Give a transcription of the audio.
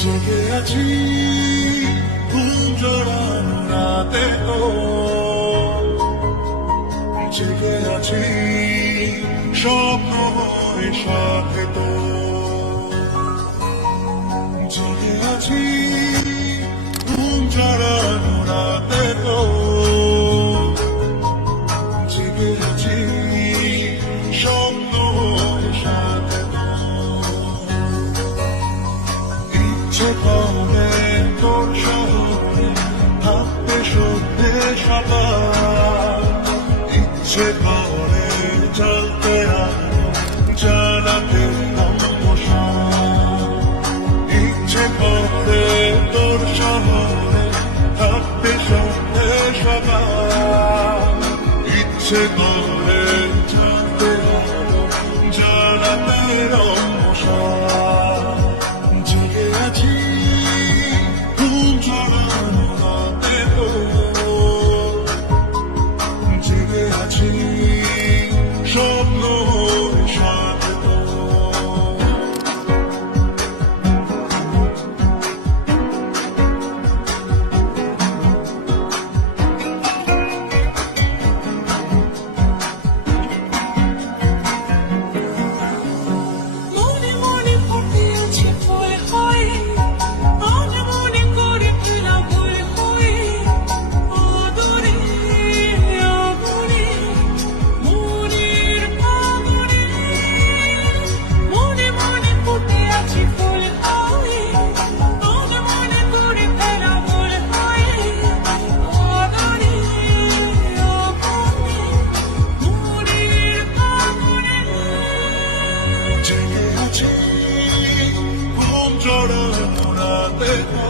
জেগে আছি ঘুম জড়ানো রাতে তো, জেগে আছি স্বপ্ন হয়ে সাথে তো, জেগে আছি ঘুম জড়ানো রাতে তো, জেগে আছি স্বপ্ন হয়ে সাথে তো। ইচ্ছে করে তোর শহরে থাকতে সত্যে সকাল, ইচ্ছে করে চলতে জানাতে ইচ্ছে করে তোর শহরে থাকতে সত্যে সকাল, ইচ্ছে করে চলতে জানাতে জেগে আছি ঘুম জড়ানো রাতে তো, জেগে আছি স্বপ্ন হয়ে সাথে তো। জেগে আছি ঘুম জড়ানো রাতে তো,